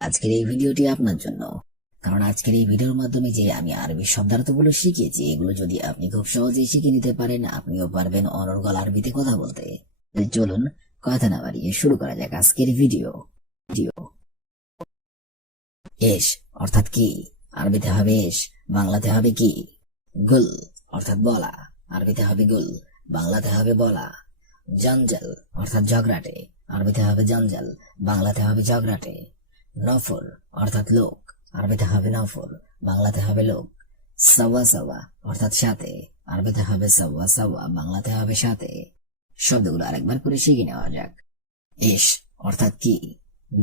আজকের এই ভিডিওটি আপনার জন্য। কারণ আজকের এই ভিডিওর মাধ্যমে যে আমি আরবি শব্দার্থগুলো শিখিয়েছি এগুলো যদি আপনি খুব সহজেই শিখে নিতে পারেন, আপনিও পারবেন অনর্গল আরবিতে কথা বলতে। চলুন, কথা না বাড়িয়ে শুরু করা যাক আজকের ভিডিও। ভিডিও। এস অর্থাৎ কি? আরবিতে হবে এস, বাংলাতে হবে কি? গুল অর্থাৎ বলা। আরবিতে হবে গুল, বাংলাতে হবে বলা। জঞ্জাল অর্থাৎ ঝগড়াটে। আরবিতে হবে জঞ্জাল, বাংলাতে হবে ঝগড়াটে। নফর অর্থাৎ লোক। আরবিতে হবে নফর বাংলাতে হবে লোক। সাওয়া সাওয়া অর্থাৎ সাথে। আরবিতে হবে সাওয়া সাওয়া, বাংলাতে হবে সাথে। শব্দগুলো আরেকবার করে শিখে নেওয়া যাক। এস অর্থাৎ কি?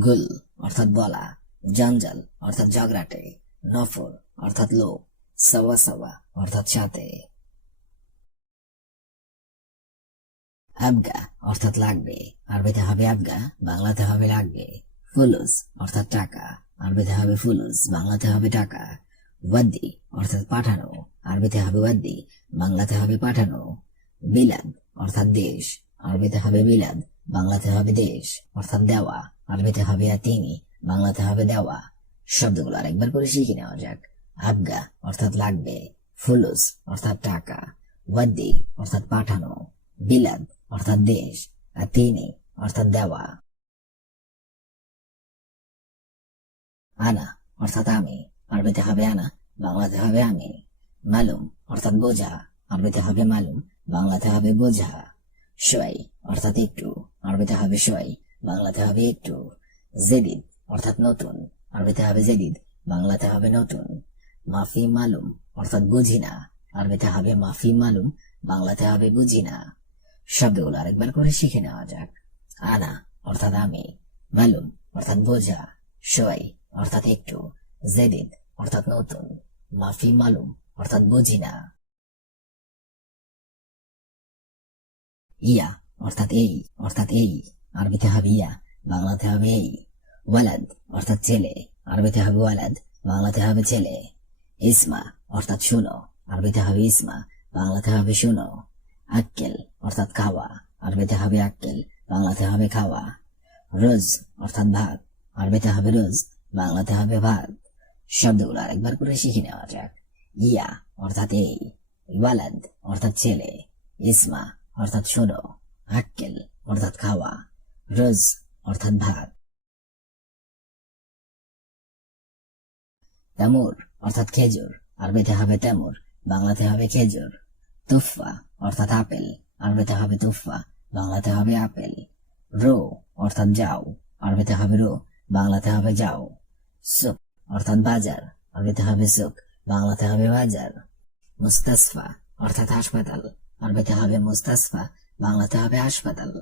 গুল অর্থাৎ বলা। জঞ্জাল অর্থাৎ ঝগড়াটে। নফর অর্থাৎ লোক। সাওয়া সাওয়া অর্থাৎ সাথে। আবগা অর্থাৎ লাগবে। আরবিতে হবে আবগা, বাংলাতে হবে লাগবে। ফুলুস অর্থাৎ টাকা। আরবিতে হবে ফুলুস, বাংলাতে হবে টাকা। ওয়াদ্দি অর্থাৎ পাঠানো আরবিতে হবে ওয়াদ্দি, বাংলাতে হবে পাঠানো। বিলাদ অর্থাৎ দেশ আরবিতে হবে বিলাদ বাংলাতে হবে দেশ। অর্থাৎ দেওয়া আরবিতে হবে তিনি বাংলাতে হবে দেওয়া। শব্দগুলো আরেকবার করে শিখে নেওয়া যাক। আবগা অর্থাৎ লাগবে, ফুলুস অর্থাৎ টাকা। ওয়াদ্দি অর্থাৎ পাঠানো। বিলাদ অর্থাৎ দেশ। আর তিনি অর্থাৎ দেওয়া। আনা, অর্থাৎ আমি আরবিতে হবে আনা, বাংলাতে হবে আমি, মালুম, অর্থাৎ বোঝা আরবিতে হবে মালুম, বাংলাতে হবে বোঝা, সোয়াই, অর্থাৎ একটু আরবিতে হবে সোয়াই, বাংলাতে হবে একটু, জেদিদ, অর্থাৎ নতুন আরবিতে হবে জেদিদ, বাংলাতে হবে নতুন, মাফি মালুম, অর্থাৎ বুঝি না আরবিতে হবে মাফি মালুম, বাংলাতে হবে বুঝি না। শব্দগুলো আরেকবার করে শিখে নেওয়া যাক। আনা, অর্থাৎ আমি, মালুম, অর্থাৎ বোঝা, সোয়াই অর্থাৎ একটু জেদিদ অর্থাৎ নতুন, মাফি মালুম, অর্থাৎ বুঝি না। ইয়া, অর্থাৎ এই অর্থাৎ এই, আরবিতে হবে ইয়া, বাংলাতে হবে এই। ওয়ালাদ, অর্থাৎ ছেলে, আরবিতে হবে ওয়ালাদ, বাংলাতে হবে ছেলে। ইসমা, অর্থাৎ শুনো, আরবিতে হবে ইসমা, বাংলাতে হবে শুনো। আক্কেল, অর্থাৎ খাওয়া, আরবিতে হবে আক্কেল, বাংলাতে হবে খাওয়া। রোজ, অর্থাৎ ভাত, আরবিতে হবে রোজ বাংলাতে হবে ভাত। শব্দগুলো আরেকবার করে শিখে নেওয়া যাক। ইয়া অর্থাৎ এই, ওয়ালাদ অর্থাৎ ছেলে, ইসমা অর্থাৎ শোনো, আক্কেল অর্থাৎ খাওয়া, রোজ অর্থাৎ ভাত। তামুর অর্থাৎ খেজুর, আরবিতে হবে তেমুর, বাংলাতে হবে খেজুর। তুফা অর্থাৎ আপেল, আরবিতে হবে তুফা বাংলাতে হবে আপেল। রো অর্থাৎ যাও, আরবিতে হবে রো, বাংলাতে হবে যাও। সুক অর্থাৎ বাজার আরবিতে হবে সুক বাংলাতে হবে বাজার। মুস্তাসফা, অর্থাৎ হাসপাতাল আরবিতে হবে মুস্তাসফা, বাংলাতে হবে হাসপাতাল।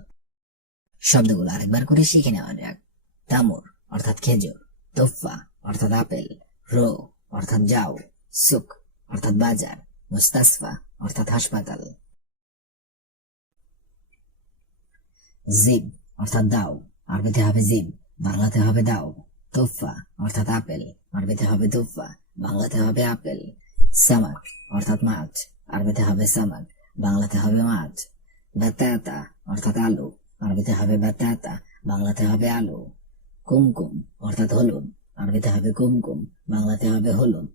শব্দগুলো আরেকবার করে শিখে নেওয়া যাক। তামুর, অর্থাৎ খেজুর। তোফা, অর্থাৎ আপেল। রো, অর্থাৎ যাও সুক অর্থাৎ বাজার। মুস্তাসফা, অর্থাৎ হাসপাতাল। জিব, অর্থাৎ দাও। আরবিতে হবে জিব, বাংলাতে হবে দাও। তোফা, অর্থাৎ আপেল। আরবিতে হবে তোফা, বাংলাতে হবে আপেল। সামাক, অর্থাৎ মাছ। আরবিতে হবে সামাক, বাংলাতে হবে মাছ। বাতাতা, অর্থাৎ আলু। আরবিতে হবে বাতাতা, বাংলাতে হবে আলু। কুমকুম, অর্থাৎ হলুদ। আরবিতে হবে কুমকুম, বাংলাতে হবে হলুদ।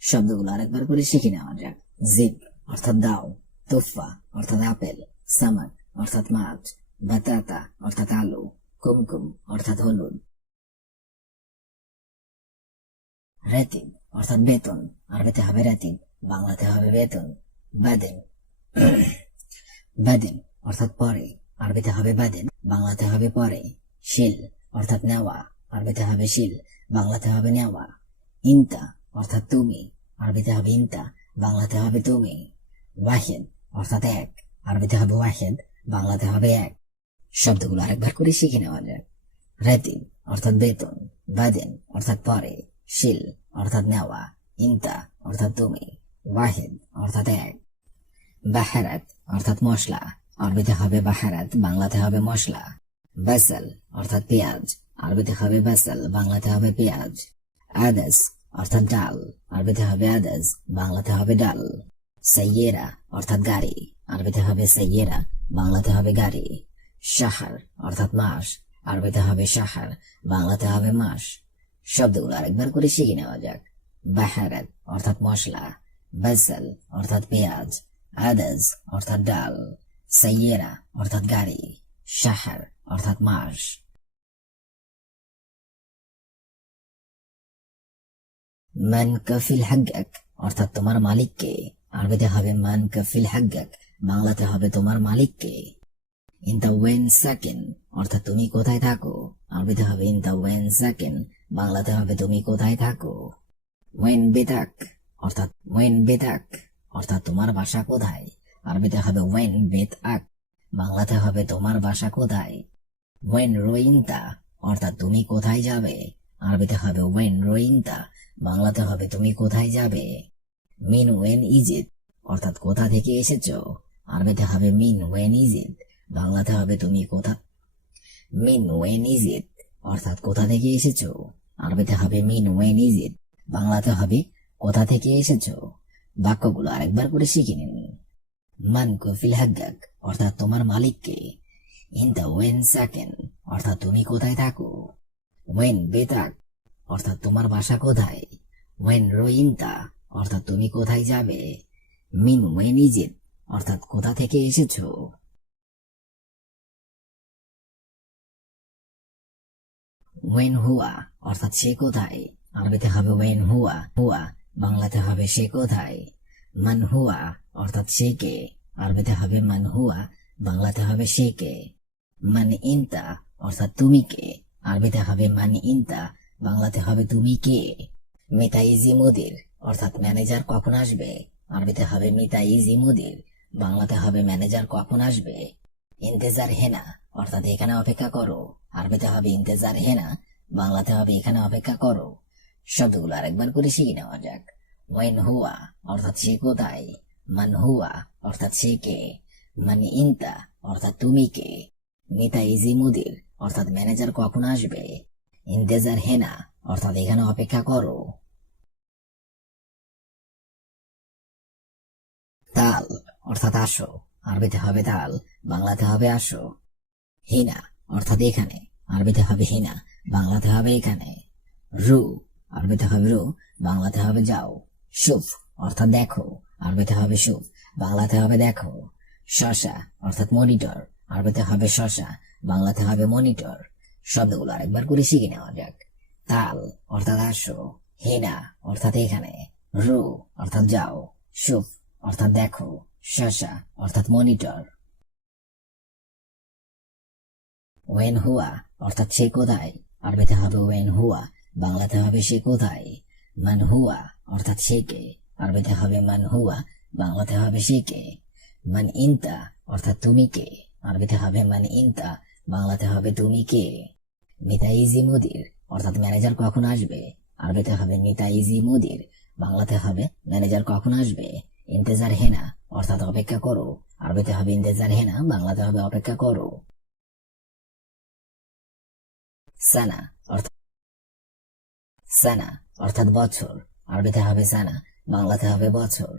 শব্দগুলো আরেকবার করে শিখে নেওয়া যাক। জিপ, অর্থাৎ দাও। তোফা, অর্থাৎ আপেল। সামাক, অর্থাৎ মাছ। বাতাতা, অর্থাৎ আলু। কুমকুম, অর্থাৎ হলুদ। রেতিব অর্থাৎ বেতন। আরবিতে হবে রেতিব বাংলাতে হবে বেতন। বাদেন বাদেন অর্থাৎ পরে। আরবিতে হবে বাদেন বাংলাতে হবে পরে। শিল অর্থাৎ নেওয়া। আরবিতে হবে শিল বাংলাতে হবে নেওয়া। ইন্তা অর্থাৎ তুমি। আরবিতে হবে ইন্তা বাংলাতে হবে তুমি। ওয়াহেদ অর্থাৎ এক। আরবিতে হবে ওয়াহেদ বাংলাতে হবে এক। শব্দগুলো আরেকবার করে শিখে নেওয়া যায় রেতিব অর্থাৎ বেতন। বাদেন অর্থাৎ পরে। শিল অর্থাৎ নেওয়া, ইন্তা, অর্থাৎ তুমি ওয়াহেদ, অর্থাৎ এক, বাহারাত, অর্থাৎ মশলা, আরবিতে হবে বাহারাত, বাংলাতে হবে মশলা, বেসাল, অর্থাৎ পেঁয়াজ, আরবিতে হবে বেসাল, বাংলাতে হবে পেঁয়াজ, আদাস, অর্থাৎ ডাল, আরবিতে হবে আদাস, বাংলাতে হবে ডাল, সাইয়েরা, অর্থাৎ গাড়ি, আরবিতে হবে সাইয়েরা, বাংলাতে হবে গাড়ি, শাহার, অর্থাৎ মাস, আরবিতে হবে শাহার, বাংলাতে হবে মাস শব্দগুলো আরেকবার করে শিখে নেওয়া যাক। বাহারাত অর্থাৎ মশলা, বাসাল অর্থাৎ পেঁয়াজ, আদাজ অর্থাৎ ডাল, সাইয়েরা অর্থাৎ গাড়ি, শাহার অর্থাৎ মাস। মান কফিল হাগ্গাক অর্থাৎ তোমার মালিককে। আরবিতে হবে মান কফিল হাগ্গাক, বাংলাতে হবে তোমার মালিককে। ইন দ্য ওয়েন সেকেন্ড অর্থাৎ তুমি কোথায় থাকো। আরবিতে হবে ইন দ্য ওয়েন সেকেন্ড বাংলাতে হবে, তুমি কোথায় থাকো? ওয়েন বেতাক অর্থাৎ ওয়েন বেতাক অর্থাৎ তোমার বাসা কোথায়? আরবিতে হবে ওয়েন বেত আক বাংলাতে হবে তোমার বাসা কোথায়? ওয়েন রোইনতা অর্থাৎ তুমি কোথায় যাবে? আরবিতে হবে ওয়েন রোইনতা বাংলাতে হবে তুমি কোথায় যাবে? মিন ওয়েন ইজিত অর্থাৎ কোথা থেকে এসেছ? আরবিতে হবে মিন ওয়েন ইজিত বাংলাতে হবে তুমি কোথা মিন ওয়েন ইজিত অর্থাৎ কোথা থেকে এসেছ? আরবিতে হবে মিন ওয়েন ইজিত বাংলাতে হবে কোথা থেকে এসেছ? বাক্যগুলো আরেকবার করে শিখে নিন। মান কফিল হাগ্গাক অর্থাৎ তোমার মালিককে। ইন দ্য ওয়েন সেকেন্ড অর্থাৎ তুমি কোথায় থাকো। ওয়েন বেতাক, অর্থাৎ তোমার বাসা কোথায়। ওয়েন রোইনতা অর্থাৎ তুমি কোথায় যাবে। মিন ওয়েন ইজিত অর্থাৎ কোথা থেকে এসেছ? ওয়েন হুয়া, অর্থাৎ সে কোথায়? আরবিতে হবে ওয়েন হুয়া হুয়া, বাংলাতে হবে সে কোথায়? মান হুয়া, অর্থাৎ সে কে? আরবিতে হবে মান হুয়া, বাংলাতে হবে সে কে? মান ইনতা, অর্থাৎ তুমি কে? আরবিতে হবে মান ইনতা, বাংলাতে হবে তুমি কে? মিতা ইজি মুদির, অর্থাৎ ম্যানেজার কখন আসবে? আরবিতে হবে মিতা ইজি মুদির, বাংলাতে হবে ম্যানেজার কখন আসবে? ইন্তেজার হেনা অর্থাৎ এখানে অপেক্ষা করো। আরবিতে হবে ইন্তেজার হেনা বাংলাতে হবে এখানে অপেক্ষা করো। শব্দগুলো আরেকবার করে শিখে নেওয়া যাক। ওয়েন হুয়া, অর্থাৎ সে কোথায়? মান হুয়া, অর্থাৎ সে কে? মানে ইনতা, অর্থাৎ তুমি কে? মিতা ইজি মুদির, অর্থাৎ ম্যানেজার কখন আসবে? ইন্তেজার হেনা অর্থাৎ এখানে অপেক্ষা করো। তাল, অর্থাৎ আসো। আরবিতে হবে তাল, বাংলাতে হবে আসো। হিনা, অর্থাৎ এখানে। আরবিতে হবে হিনা, বাংলাতে হবে এখানে। রু, আরবিতে হবে রু, বাংলাতে হবে যাও। সুফ অর্থাৎ দেখো। আরবিতে হবে সুফ বাংলাতে হবে দেখো। শশা, অর্থাৎ মনিটর আরবিতে হবে শশা, বাংলাতে হবে মনিটর শব্দগুলো আরেকবার করে শিখে নেওয়া যাক। তাল, অর্থাৎ আসো। হেনা, অর্থাৎ এখানে। রু, অর্থাৎ যাও। সুফ অর্থাৎ দেখো। শশা, অর্থাৎ মনিটর ওয়েন হুয়া, অর্থাৎ সে কোথায়? আরবিতে হবে ওয়েন হুয়া, বাংলাতে হবে সে কোথায়? মান হুয়া, অর্থাৎ সে কে? আরবিতে হবে মান হুয়া, বাংলাতে হবে সে কে? মান ইনতা, অর্থাৎ তুমি কে? আরবিতে হবে মান ইনতা, বাংলাতে হবে তুমি কে? মিতা ইজি মুদির, অর্থাৎ ম্যানেজার কখন আসবে? আরবিতে হবে মিতা ইজি মুদির, বাংলাতে হবে ম্যানেজার কখন আসবে? ইন্তেজার হেনা, অর্থাৎ অপেক্ষা করো। আরবিতে হবে ইন্তেজার হেনা, বাংলাতে হবে অপেক্ষা করো। সানা, অর্থাৎ সানা, অর্থাৎ বছর। আরবিতে হবে সানা, বাংলাতে হবে বছর।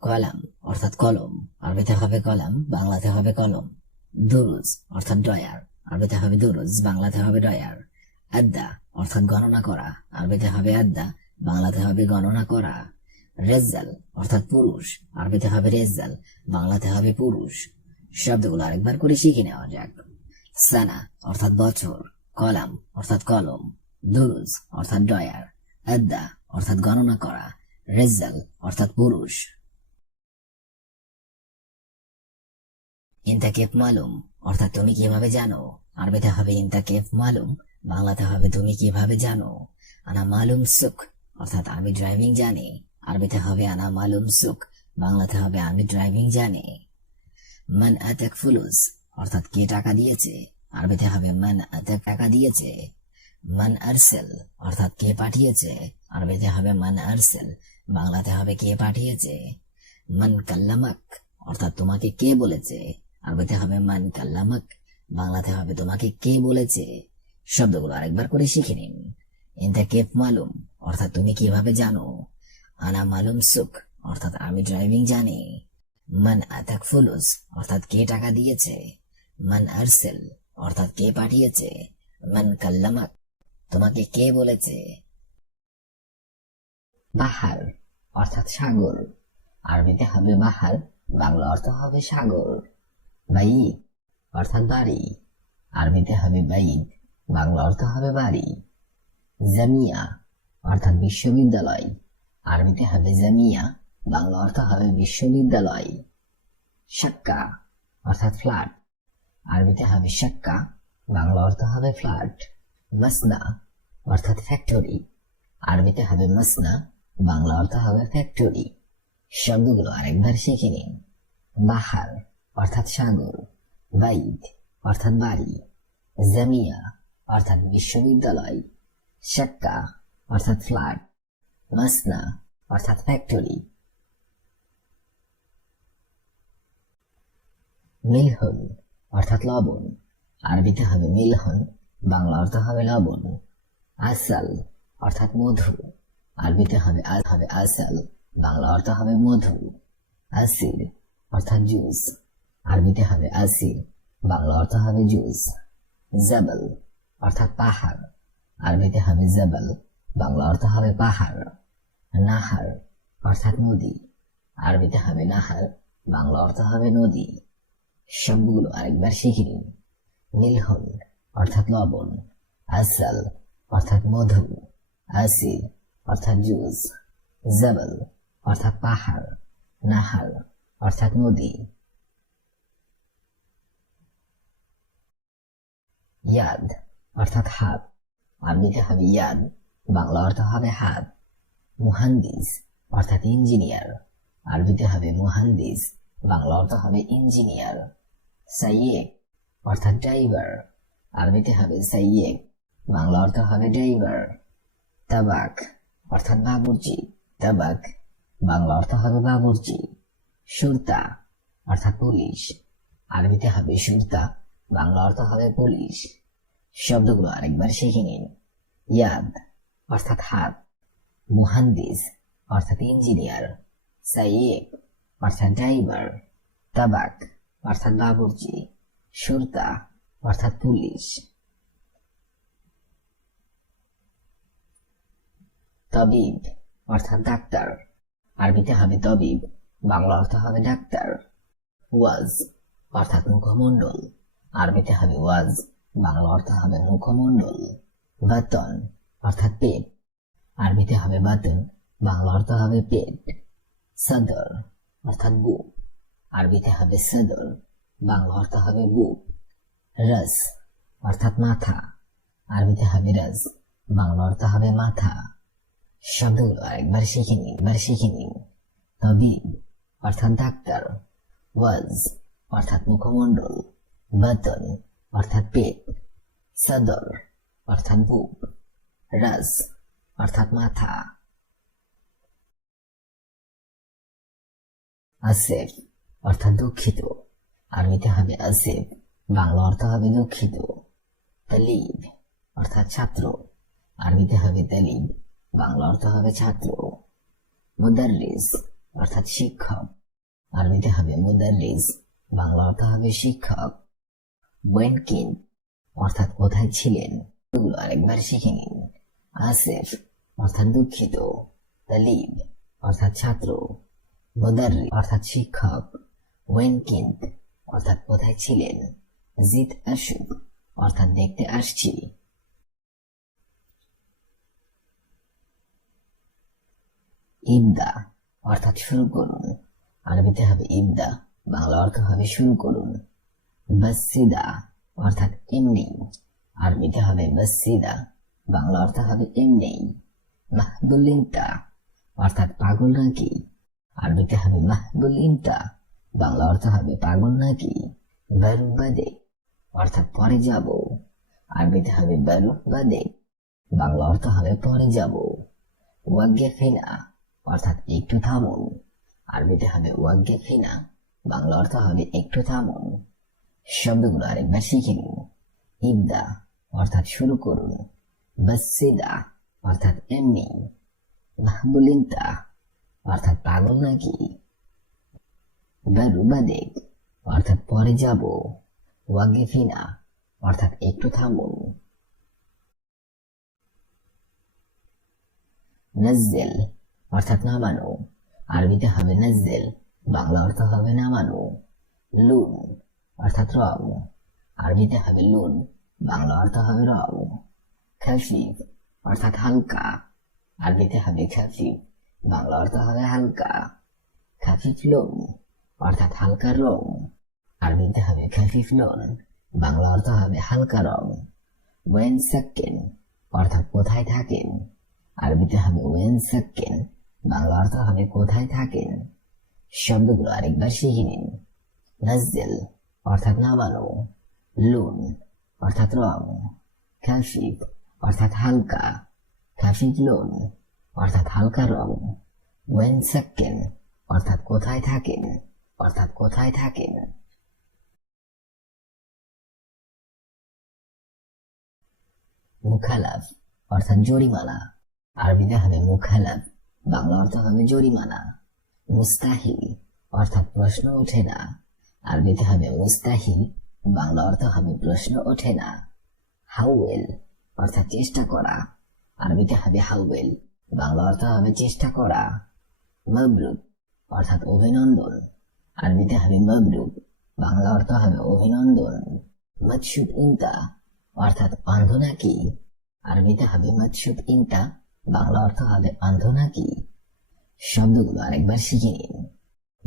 কলাম, অর্থাৎ কলম। আরবিতে হবে কলাম, বাংলাতে হবে কলম। দুরুজ, অর্থাৎ ডয়ার। আরবিতে হবে দুরুজ, বাংলাতে হবে ডয়ার। আদ্দা, অর্থাৎ গণনা করা। আরবিতে হবে আদ্দা, বাংলাতে হবে গণনা করা। রেজাল অর্থাৎ পুরুষ। আরবিতে হবে রেজাল বাংলাতে হবে পুরুষ। শব্দগুলো আরেকবার করে শিখে নেওয়া যাক। সানা, অর্থাৎ বছর। কলাম, অর্থাৎ কলম, দুরুজ, অর্থাৎ ডয়ার, আদ্দা, অর্থাৎ গণনা করা রেজাল অর্থাৎ পুরুষ। ইনতা কেফ মালুম, অর্থাৎ তুমি কীভাবে জানো? আরবিতে হবে ইনতা কেফ মালুম, বাংলাতে হবে তুমি কীভাবে জানো? আনা মালুম সুখ, অর্থাৎ আমি ড্রাইভিং জানি। আরবিতে হবে আনা মালুম সুখ, বাংলাতে হবে আমি ড্রাইভিং জানি। মান আতাক ফুলুস, অর্থাৎ কে টাকা দিয়েছে? আরবিতে হবে মান টাকা দিয়েছে। মান আরসেল, অর্থাৎ কে পাঠিয়েছে? আরবিতে হবে মান আরসেল, বাংলাতে হবে কে পাঠিয়েছে? মান কাল্লামাক, অর্থাৎ তোমাকে কে বলেছে? আরবিতে হবে মান কাল্লামাক, বাংলাতে হবে তোমাকে কে বলেছে? শব্দগুলো আরেকবার করে শিখে নিন। ইনতা কেপ মালুম, অর্থাৎ তুমি কীভাবে জানো? আনা মালুম সুখ অর্থাৎ আমি ড্রাইভিং জানি। মান আতাক ফুলুস, অর্থাৎ কে টাকা দিয়েছে? মান আরসেল অর্থাৎ কে পাঠিয়েছে? মান কাল্লামাক তোমাকে কে বলেছে? বাহার, অর্থাৎ সাগর। আরবিতে হবে বাহার, বাংলা অর্থ হবে সাগর। বাইদ, অর্থাৎ বাড়ি। আরবিতে হবে বাইদ, বাংলা অর্থ হবে বাড়ি। জামিয়া, অর্থাৎ বিশ্ববিদ্যালয়। আরবিতে হবে জামিয়া, বাংলা অর্থ হবে বিশ্ববিদ্যালয়। সাক্কা, অর্থাৎ ফ্ল্যাট। আরবিতে হবে সাক্কা বাংলা অর্থ হবে ফ্ল্যাট মাসনা অর্থাৎ ফ্যাক্টরি আরবিতে হবে মাসনা, বাংলা অর্থ হবে ফ্যাক্টরি শব্দগুলো আরেকবার শিখে নিন। বাহার অর্থাৎ সাগর, বাইদ অর্থাৎ বাড়ি, জামিয়া অর্থাৎ বিশ্ববিদ্যালয় সাক্কা অর্থাৎ ফ্ল্যাট মাসনা অর্থাৎ ফ্যাক্টরি মিলহন অর্থাৎ লবণ। আরবিতে হবে মিলহন বাংলা অর্থ হবে লবণ। আসাল অর্থাৎ মধু। আরবিতে হবে আল হবে আসাল, বাংলা অর্থ হবে মধু। আসির অর্থাৎ জুস। আরবিতে হবে আসির বাংলা অর্থ হবে জুস। জাবল অর্থাৎ পাহাড়। আরবিতে হবে জাবাল, বাংলা অর্থ হবে পাহাড়। নাহার অর্থাৎ নদী। আরবিতে হবে নাহার, বাংলা অর্থ হবে নদী। শব্দগুলো আরেকবার শিখে নিন। মিলহন অর্থাৎ লবণ। আসাল অর্থাৎ মধু। আসির অর্থাৎ জুস। জাবল, অর্থাৎ পাহাড়। নাহার, অর্থাৎ নদী। ইয়াদ, অর্থাৎ হাত। আরবিতে হবে ইয়াদ। বাংলা অর্থ হবে হাত। মুহান্দিস, অর্থাৎ ইঞ্জিনিয়ার। আরবিতে হবে মুহান্দিস। বাংলা অর্থ হবে ইঞ্জিনিয়ার। সাইয়েক, অর্থাৎ ড্রাইভার। আরবিতে হবে সাইয়েক, বাংলা অর্থ হবে ড্রাইভার। তাবাক, অর্থাৎ বাবুর্চি। তাবাক, বাংলা অর্থ হবে বাবুর্চি। সুরতা, অর্থাৎ পুলিশ। আরবিতে হবে সুরতা, বাংলা অর্থ হবে পুলিশ। শব্দগুলো আরেকবার শিখে নিন। ইয়াদ, অর্থাৎ হাত। মুহান্দিস অর্থাৎ ইঞ্জিনিয়ার। সাইয়েক অর্থাৎ ড্রাইভার, তাবাক অর্থাৎ বাবুর্চি, সুরতা অর্থাৎ পুলিশ। তবিব অর্থাৎ ডাক্তার। আরবিতে হবে তবিব, বাংলা অর্থ হবে ডাক্তার। ওয়াজ অর্থাৎ মুখমণ্ডল। আরবিতে হবে ওয়াজ, বাংলা অর্থ হবে মুখমণ্ডল। বাতন অর্থাৎ পেট। আরবিতে হবে বাতন, বাংলা অর্থ হবে পেট। সদর অর্থাৎ বুক। আরবিতে হবে সদর, বাংলা অর্থ হবে বুক। রস, অর্থাৎ মাথা। আরবিতে হবে রস, বাংলা অর্থ হবে মাথা। শব্দগুলো আরেকবার শিখে নিন, একবার শিখে নিন। তবিব, অর্থাৎ ডাক্তার। ওয়াজ, অর্থাৎ মুখমণ্ডল। বাতন, অর্থাৎ পেট। সদর, অর্থাৎ বুক। রাস, অর্থাৎ মাথা। আসেফ অর্থাৎ দুঃখিত। আরবিতে হবে আসেফ বাংলা অর্থ হবে দুঃখিত। তালিব, অর্থাৎ ছাত্র। আরবিতে হবে তালিব। বাংলা অর্থ হবে ছাত্র। মুদার্রিস, অর্থাৎ শিক্ষক। আরবিতে হবে মুদার্রিস। বাংলা অর্থ হবে শিক্ষক। ওয়েনকিন অর্থাৎ কোথায় ছিলেন? এগুলো আরেকবার শিখে নিন। আসেফ, অর্থাৎ দুঃখিত। তালিব, অর্থাৎ ছাত্র। মুদার্রি অর্থাৎ শিক্ষক ওয়েনকিন্দ অর্থাৎ কোথায় ছিলেন। জিত আসুক অর্থাৎ দেখতে আসছি। ইবদা, অর্থাৎ শুরু করুন। আরবিতে হবে ইবদা, বাংলা অর্থ হবে শুরু করুন। বাসিদা অর্থাৎ এমনি। আরবিতে হবে বাসিদা বাংলা অর্থ হবে এমনি। মাহবুলিনতা অর্থাৎ পাগল নাকি আরবিতে হবে মাহবুলিনতা বাংলা অর্থ হবে পাগল নাকি? বারু বাদে, অর্থাৎ পরে যাব। আরবিতে হবে বারু বাদে, বাংলা অর্থ হবে পরে যাব। ওয়াগ্গে ফিনা, অর্থাৎ একটু থামুন। আরবিতে হবে ওয়াগ্গে ফিনা, বাংলা অর্থ হবে একটু থামুন। শব্দগুলো আরেকবার শিখে নিন। ইবদা, অর্থাৎ শুরু করুন। বাসিদা অর্থাৎ এমনি। মাহবুলিনতা অর্থাৎ পাগল নাকি? বারুবাদেক অর্থাৎ পরে যাব। ওয়াগেফিনা অর্থাৎ একটু থামুন। নজ্জেল, অর্থাৎ নামানো। আরবিতে হবে নাজ্জেল, বাংলা অর্থ হবে নামানো। লুন, অর্থাৎ রং। আরবিতে হবে লুন, বাংলা অর্থ হবে রং। খাফিফ, অর্থাৎ হালকা। আরবিতে হবে খাফিফ। বাংলা অর্থ হবে হালকা। খাফিফ লোন অর্থাৎ হালকা রং। আরবিতে হবে খাফিফ লোন বাংলা অর্থ হবে হালকা রং। ওয়েন সাক্কেন, অর্থাৎ কোথায় থাকেন? আরবিতে হবে ওয়েন সাক্কেন বাংলা অর্থ হবে কোথায় থাকেন? শব্দগুলো আরেকবার শিখে নিন। নাজ্জেল, অর্থাৎ নামানো। লুন, অর্থাৎ রং। খাফিফ, অর্থাৎ হালকা। খাফিফ লোন অর্থাৎ হালকা রং ওয়েন অর্থাৎ কোথায় থাকেন, অর্থাৎ কোথায় থাকেন। মুখালাফ, অর্থাৎ জরিমানা। আরবিতে হবে মুখালাফ, বাংলা অর্থ হবে জরিমানা। মুস্তাহিল, অর্থাৎ প্রশ্ন ওঠে না। আরবিতে হবে মুস্তাহিল, বাংলা অর্থ হবে প্রশ্ন ওঠে না। হাউয়েল, অর্থাৎ চেষ্টা করা। আরবিতে হবে হাউয়েল। বাংলা অর্থ হবে চেষ্টা করা মবরুক অর্থাৎ অভিনন্দন। আরবিতে হবে মবরুক বাংলা অর্থ হবে অভিনন্দন। মৎসুদ ইন্তা, অর্থাৎ অন্ধ নাকি আরবিতে হবে মৎসুদ ইন্তা, বাংলা অর্থ হবে অন্ধ নাকি শব্দগুলো আরেকবার শিখে নিন।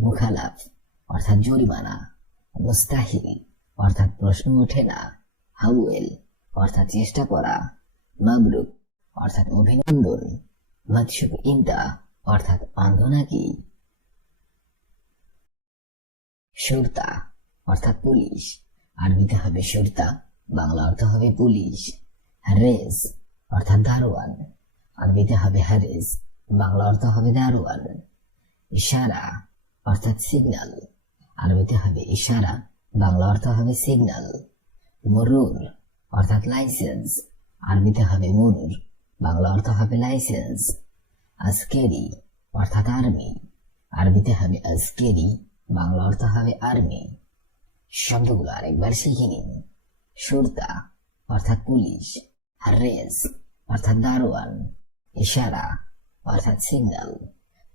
মুখালাফ, অর্থাৎ জরিমানা। মুস্তাহিল, অর্থাৎ প্রশ্ন ওঠে না। হাউয়েল, অর্থাৎ চেষ্টা করা। মাবরুক অর্থাৎ অভিনন্দন। মৎসুক ইন্টা অর্থাৎ অন্ধ নাকি সুরতা, অর্থাৎ পুলিশ। আরবিতে হবে সুরতা, বাংলা অর্থ হবে পুলিশ। হারেস অর্থাৎ দারোয়ান। আরবিতে হবে হারেস বাংলা অর্থ হবে দারোয়ান। ইশারা, অর্থাৎ সিগন্যাল আরবিতে হবে ইশারা, বাংলা অর্থ হবে সিগন্যাল মরুর, অর্থাৎ লাইসেন্স আরবিতে হবে মরুর, বাংলা অর্থ হবে লাইসেন্স আজকেরি অর্থাৎ আর্মি। আরবিতে হবে আজকেরি বাংলা অর্থ হবে আর্মি। শব্দগুলো আরেকবার শিখে নিন। সুরতা, অর্থাৎ পুলিশ। হারেস অর্থাৎ দারোয়ান। ইশারা, অর্থাৎ সিগন্যাল।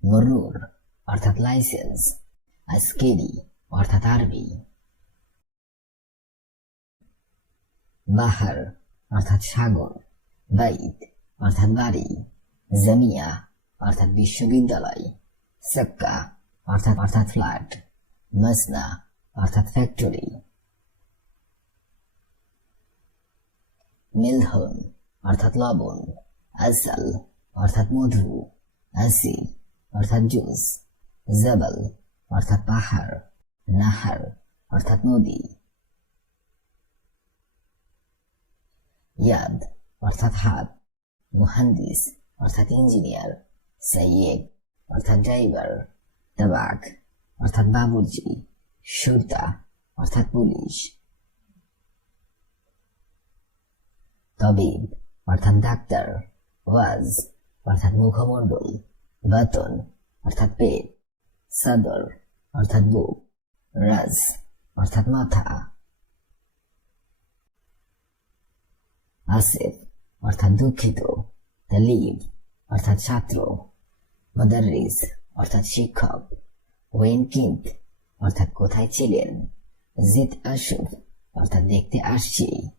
মরুর, অর্থাৎ লাইসেন্স। আজকেরি অর্থাৎ আরবি বাহার, অর্থাৎ সাগর। বাইত, অর্থাৎ বাড়ি। জামিয়া অর্থাৎ বিশ্ববিদ্যালয়, সাক্কা, অর্থাৎ অর্থাৎ ফ্ল্যাট, মসনা, অর্থাৎ ফ্যাক্টরি। মিলহন অর্থাৎ লবণ আসাল অর্থাৎ মধু আসির অর্থাৎ জুস, জবল, অর্থাৎ পাহাড়, নাহার, অর্থাৎ নদী। ইয়াদ, অর্থাৎ হাত, মুহান্দিস, অর্থাৎ ইঞ্জিনিয়ার। সৈয়দ অর্থাৎ ড্রাইভার তাবাক অর্থাৎ বাবুর্চি সুরতা অর্থাৎ পুলিশ। তবিব, অর্থাৎ ডাক্তার, ওয়াজ, অর্থাৎ মুখমণ্ডল, বাতন, অর্থাৎ পেট। সদর, অর্থাৎ বুক। রাজ, অর্থাৎ মাথা। আসিফ, অর্থাৎ দুঃখিত। তালিব, অর্থাৎ ছাত্র। মদারিস অর্থাৎ শিক্ষক। ওয়েন কিন্ত অর্থাৎ কোথায় ছিলেন? জিত আশুফ অর্থাৎ দেখতে আসছি।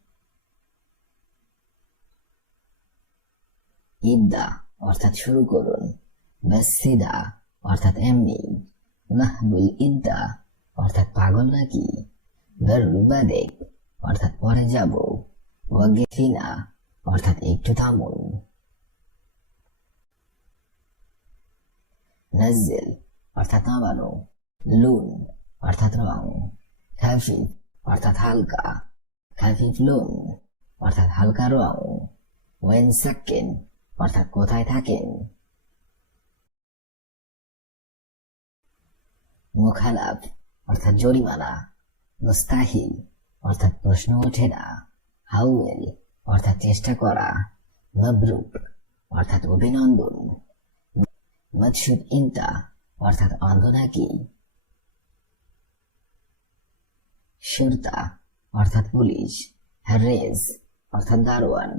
ইবদা অর্থাৎ শুরু করুন। বাসিদা অর্থাৎ এমনি। মাহবুল ইদ্দা অর্থাৎ পাগল নাকি? অর্থাৎ পরে যাব। ওয়াগিফিনা অর্থাৎ একটু থামুন। নাজ্জিল অর্থাৎ নামানো। লুন। অর্থাৎ রং। খাফিফ। অর্থাৎ হালকা। খাফিফ লুন। অর্থাৎ হালকা রং। ওয়েন সাক্কেন অর্থাৎ কোথায় থাকেন? মুখালাফ। অর্থাৎ জরিমানা। মুস্তাহিল। অর্থাৎ প্রশ্ন ওঠে না। হাউয়েল অর্থাৎ চেষ্টা করা। মবরুক। অর্থাৎ অভিনন্দন। মৎসুদ ইন্তা, অর্থাৎ অন্ধ নাকি সুরতা, অর্থাৎ পুলিশ। হ্যারেজ অর্থাৎ দারোয়ান।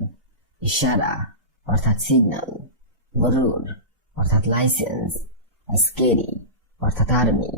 ইশারা, অর্থাৎ সিগন্যাল মরুর অর্থাৎ লাইসেন্স স্কেরি, অর্থাৎ আর্মি